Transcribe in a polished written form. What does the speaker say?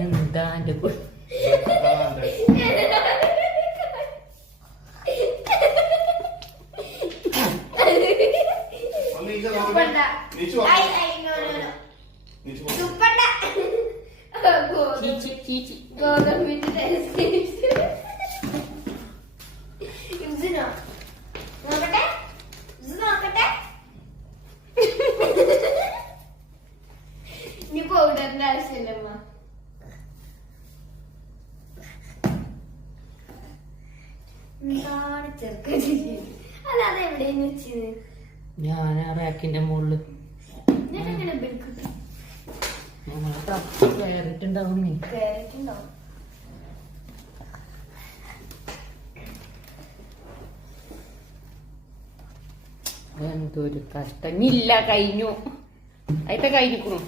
എന്താ എന്റെ ഇനി പൗഡറിന്റെ ആവശ്യമില്ലമ്മ. എന്താണ് ചെറുക്കൻ അല്ലാതെ എവിടെയെന്ന് വെച്ചത്? ഞാൻ ആ റാക്കിന്റെ മുകളില് കയറിട്ടുണ്ടാവും. കേറിട്ടുണ്ടാവും. എന്തൊരു കഷ്ടം. ഇല്ല, കഴിഞ്ഞു. അതിന്റെ കഴിഞ്ഞിക്കണു.